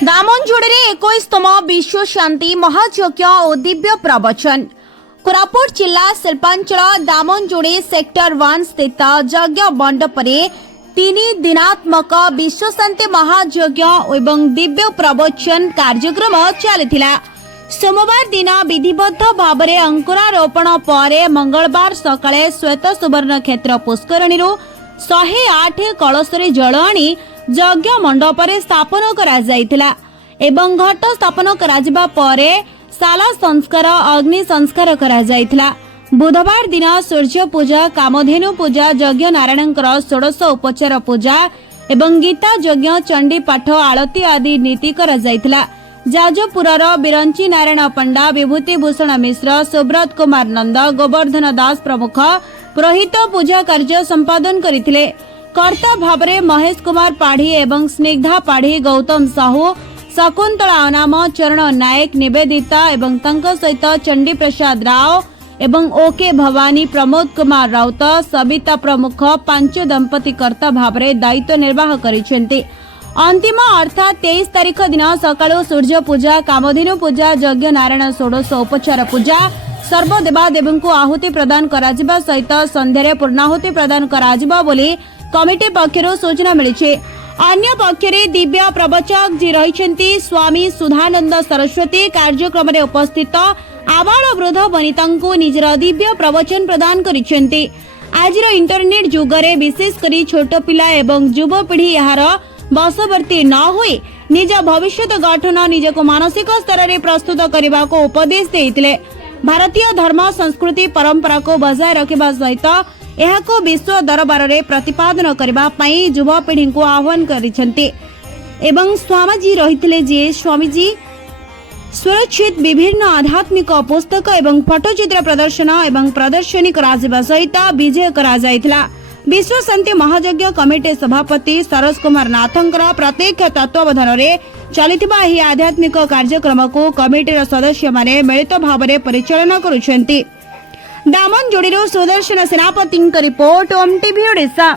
दामनजोड़ी 21तम विश्व शांति महायज्ञ और दिव्य प्रवचन। कोरापुट जिला शिल्पांचल दामनजोड़ी सेक्टर 1 स्थित यज्ञ मंडपरे 3 दिनात्मक विश्व शांति महायज्ञ एवं दिव्य प्रवचन कार्यक्रम चलिथिला। सोमवार दिन विधिबद्ध भाव में अंकुरारोपण पर मंगलवार सकाळे श्वेत सुवर्ण क्षेत्र पुष्करणी 108 कलशरे जल आनी यज्ञ मंडपरे स्थापन करा जायतिला एवं घट स्थापन करा परे साला संस्कार अग्नि संस्कार करा जायतिला। बुधवार दिन सूर्य पूजा कामधेनु पूजा यज्ञ नारायणकर 16 उपचार पूजा एवं गीता यज्ञ चंडी पाठ आलती आदि नीति करा जायतिला। जाजपुरर बिरंची नारायण पंडा विभूति भूषण मिश्र सुब्रत कुमार नंद गोवर्धन दास प्रमुख पुरोहित पूजा कार्य संपादन करथिले। कर्ता भावरे महेश कुमार पाढ़ी एवं स्निग्धा पाढ़ी गौतम साहू शकुंतला अनाम चरण नायक निवेदिता एवं तंक सहित चंडी प्रसाद राव एवं ओके भवानी प्रमोद कुमार राउत सबिता प्रमुख 5 दंपति कर्ता भावरे दायित्व निर्वाह करिसेंती। अंतिम अर्थात 23 तारीख दिन सकाळु सूर्य पूजा कामधेनु पूजा यज्ञ नारायण 16 उपचार पूजा सर्वदेवादेवी को आहुति प्रदान कराजिबा सहित संध्यारे पूर्णाहुति प्रदान कराजिबा बोली कमिटी पक्षरु सूचना मिली। अन्य पक्षरे दिव्य प्रवचक जी रहिसेंती स्वामी सुधानंद सरस्वती कार्यक्रम में उपस्थित आबाल वृद्ध वनितांकु निजर दिव्य प्रवचन प्रदान करिसेंती। आजिर इंटरनेट जुगरे विशेष करी छोट पिला एवं युवपीढ़ी यार बसवर्ती न हुई निज भविष्य गठन निजको मानसिक स्तर में प्रस्तुत करने को उपदेश देते। भारतीय धर्म संस्कृति परंपरा को बजाय रखा सहित यह विश्व दरबार में प्रतिपादन करने युवपीढ़ी को आह्वान करिसेंती। एवं स्वामीजी रही जे स्वामीजी स्वरचित विभिन्न आध्यात्मिक पुस्तक एवं फटोचित्र प्रदर्शन एवं प्रदर्शनी करा सहित विजय करा जायतिला। विश्व शांति महायज्ञ कमिटी सभापति सरोज कुमार नाथंकर प्रत्येक तत्वावधान में चलिथिबा एही आध्यात्मिक कार्यक्रम को कमिटीर सदस्य माने मिलित भाव में परिचालन करुछंती। दामनजोड़ी सुदर्शन सेनापति रिपोर्ट ओम टीवी ओडिशा।